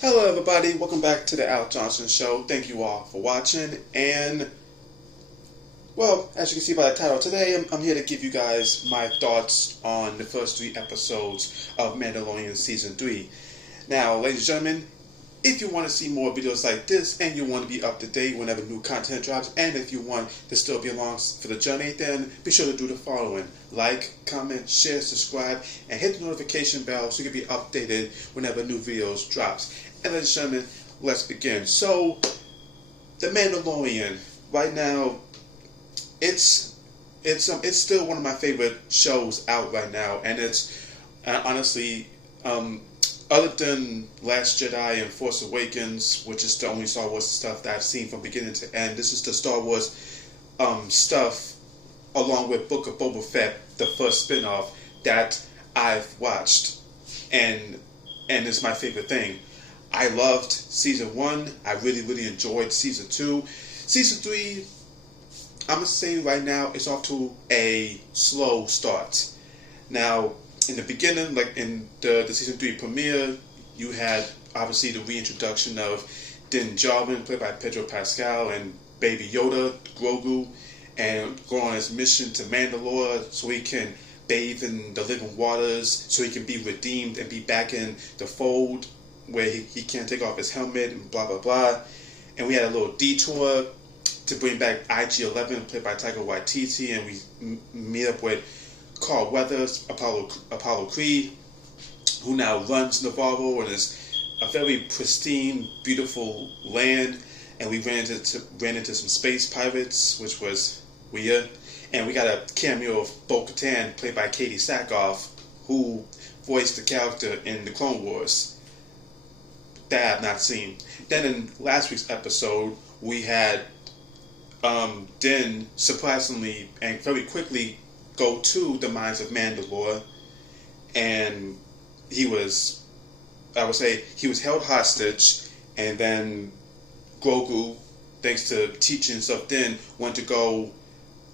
Hello everybody, welcome back to the Al Johnson Show. Thank you all for watching, and well, as you can see by the title, today I'm here to give you guys my thoughts on the first 3 episodes of Mandalorian Season 3. Now, ladies and gentlemen, if you want to see more videos like this and you want to be up to date whenever new content drops, and if you want to still be along for the journey, then be sure to do the following: like, comment, share, subscribe, and hit the notification bell so you can be updated whenever new videos drops. And ladies and gentlemen, let's begin. So, The Mandalorian, right now, it's still one of my favorite shows out right now, and it's honestly, other than Last Jedi and Force Awakens, which is the only Star Wars stuff that I've seen from beginning to end, this is the Star Wars stuff, along with Book of Boba Fett, the first spin-off, that I've watched, and it's my favorite thing. I loved Season 1, I really enjoyed Season 2. Season 3, I'm going to say right now, it's off to a slow start. Now, in the beginning, like in the Season 3 premiere, you had obviously the reintroduction of Din Djarin, played by Pedro Pascal, and Baby Yoda, Grogu, and go on his mission to Mandalore so he can bathe in the living waters, so he can be redeemed and be back in the fold where he can't take off his helmet and blah blah blah. And we had a little detour to bring back IG-11, played by Taika Waititi, and we meet up with Carl Weathers, Apollo Creed, who now runs Navarro and is a very pristine, beautiful land. And we ran into some space pirates, which was weird. And we got a cameo of Bo-Katan, played by Katie Sackhoff, who voiced the character in the Clone Wars, that I have not seen. Then in last week's episode, we had Din surprisingly and very quickly go to the mines of Mandalore, and he was held hostage, and then Grogu, thanks to teachings of Din, went to go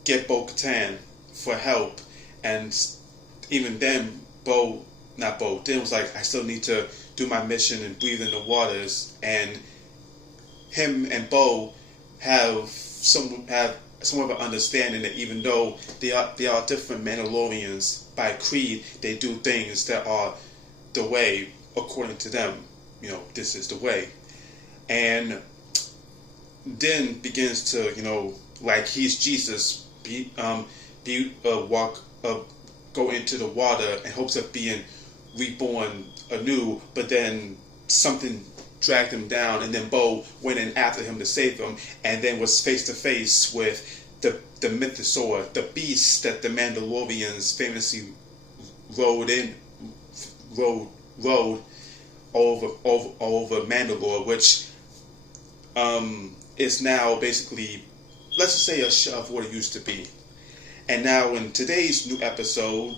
get Bo-Katan for help, and even then Din was like, I still need to do my mission and breathe in the waters, and him and Bo have somewhat of an understanding that even though they are different Mandalorians by creed, they do things that are the way according to them. You know, this is the way. And Din begins to, like he's Jesus, go into the water in hopes of being reborn anew, but then something dragged him down, and then Bo went in after him to save him, and then was face to face with the mythosaur, the beast that the Mandalorians famously rode over Mandalore, which is now basically, let's just say, a shell of what it used to be. And now in today's new episode,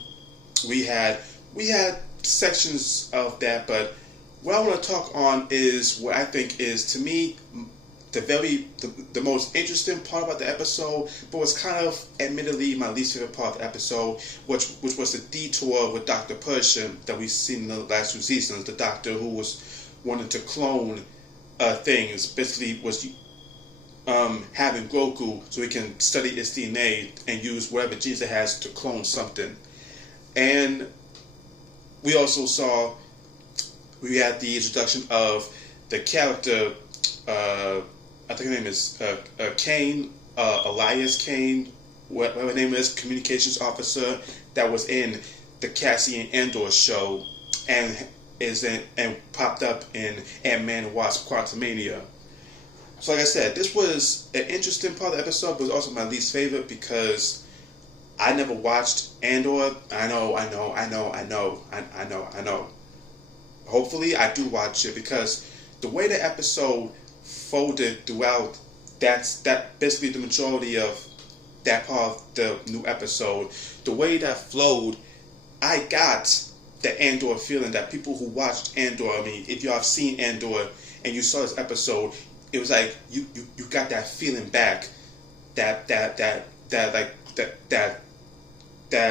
we had sections of that, but what I want to talk on is what I think is, to me, the most interesting part about the episode, but was kind of admittedly my least favorite part of the episode, which was the detour with Dr. Pershing that we've seen in the last 2 seasons. The doctor who was wanting to clone things, basically was having Grogu so he can study its DNA and use whatever genes it has to clone something. And we also saw, we had the introduction of the character, I think her name is Kane, Elias Kane, whatever her name is, communications officer, that was in the Cassian Andor show and popped up in Ant-Man and Wasp: Quantumania. So like I said, this was an interesting part of the episode, but it was also my least favorite because I never watched Andor. I know. Hopefully I do watch it, because the way the episode folded throughout, that basically the majority of that part of the new episode, the way that flowed, I got the Andor feeling that people who watched Andor, I mean, if you have seen Andor and you saw this episode, it was like you got that feeling back, that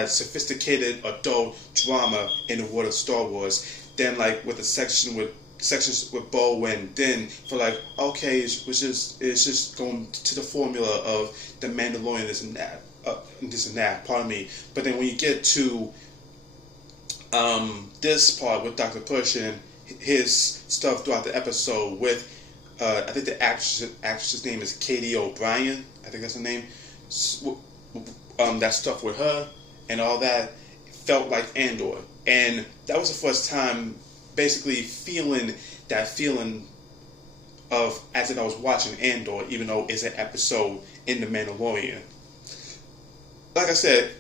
sophisticated adult drama in the world of Star Wars. Then, like with the section with sections with Bo and Din for like, okay, it's just going to the formula of the Mandalorian this and that, pardon me. But then when you get to this part with Dr. Push and his stuff throughout the episode with I think the actress's name is Katie O'Brien, I think that's her name. That stuff with her and all that felt like Andor, and that was the first time basically feeling that feeling of as if I was watching Andor, even though it's an episode in The Mandalorian. Like I said,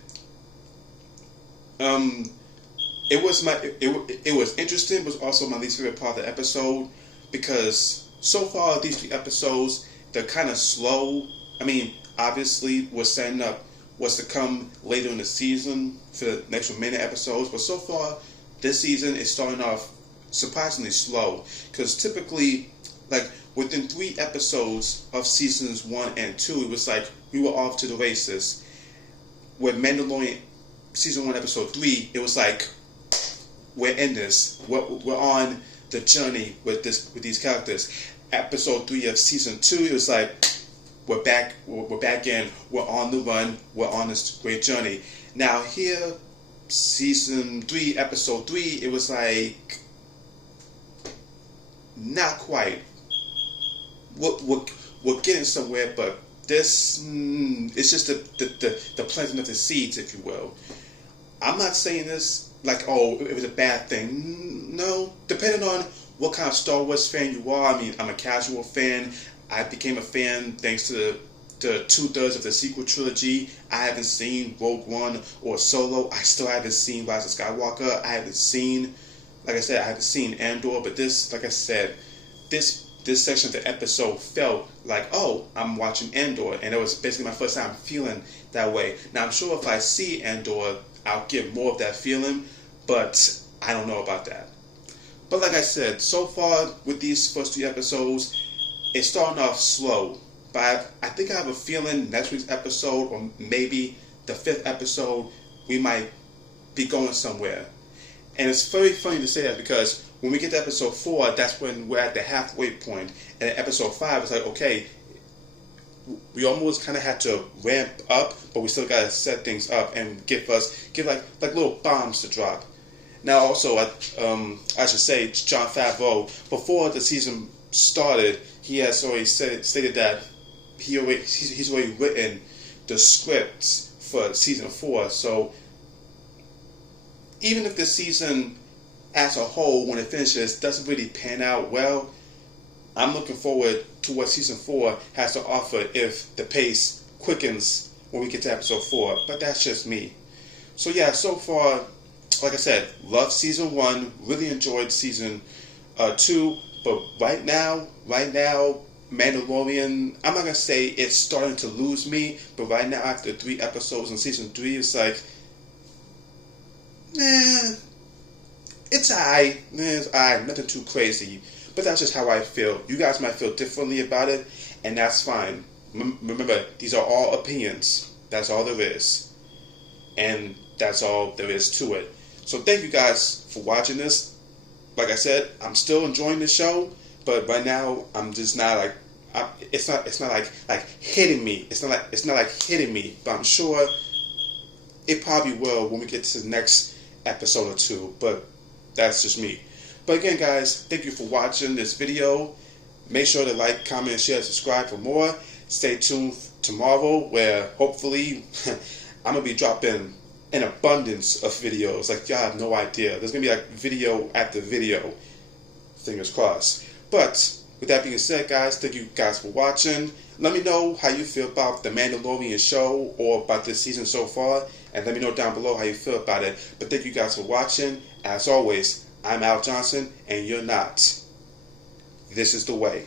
it was interesting, but it was also my least favorite part of the episode because so far these 3 episodes, they're kind of slow. I mean, obviously we're setting up what's to come later in the season for the next remaining episodes, but so far this season is starting off surprisingly slow because typically, like within 3 episodes of seasons 1 and 2, it was like we were off to the races. With Mandalorian season 1 episode 3, it was like we're in this, we're on the journey with these characters. Episode 3 of season 2, it was like we're back in, we're on the run, we're on this great journey. Now here, season 3, episode 3, it was like not quite. We're getting somewhere, but this it's just the planting of the seeds, if you will. I'm not saying this like, oh, it was a bad thing. No, depending on what kind of Star Wars fan you are. I mean, I'm a casual fan. I became a fan thanks to the 2/3 of the sequel trilogy. I haven't seen Rogue One or Solo. I still haven't seen Rise of Skywalker. I haven't seen, like I said, I haven't seen Andor. But this, like I said, this section of the episode felt like, oh, I'm watching Andor, and it was basically my first time feeling that way. Now I'm sure if I see Andor, I'll get more of that feeling, but I don't know about that. But like I said, so far with these first 3 episodes, it's starting off slow. But I think I have a feeling next week's episode, or maybe the 5th episode, we might be going somewhere. And it's very funny to say that because when we get to episode 4, that's when we're at the halfway point. And at episode 5, it's like, okay, we almost kind of had to ramp up, but we still got to set things up and give like little bombs to drop. Now, also, I should say, Jon Favreau, before the season started, he has already stated that he's already written the scripts for season 4. So even if the season as a whole, when it finishes, doesn't really pan out well, I'm looking forward to what season 4 has to offer if the pace quickens when we get to episode 4. But that's just me. So yeah, so far, like I said, loved season 1, really enjoyed season 2, but right now, Mandalorian, I'm not going to say it's starting to lose me, but right now after 3 episodes in season 3, it's like, it's alright, nothing too crazy, but that's just how I feel. You guys might feel differently about it, and that's fine. Remember, these are all opinions. That's all there is, and that's all there is to it. So thank you guys for watching this. Like I said, I'm still enjoying the show, but right now I'm just not like, it's not like hitting me. It's not like hitting me, but I'm sure it probably will when we get to the next episode or 2. But that's just me. But again, guys, thank you for watching this video. Make sure to like, comment, and share, and subscribe for more. Stay tuned tomorrow, where hopefully I'm gonna be dropping an abundance of videos. Like, y'all have no idea. There's gonna be like video after video. Fingers crossed. But with that being said, guys, thank you guys for watching. Let me know how you feel about the Mandalorian show or about this season so far, and let me know down below how you feel about it. But thank you guys for watching. As always, I'm Al Johnson, and you're not. This is the way.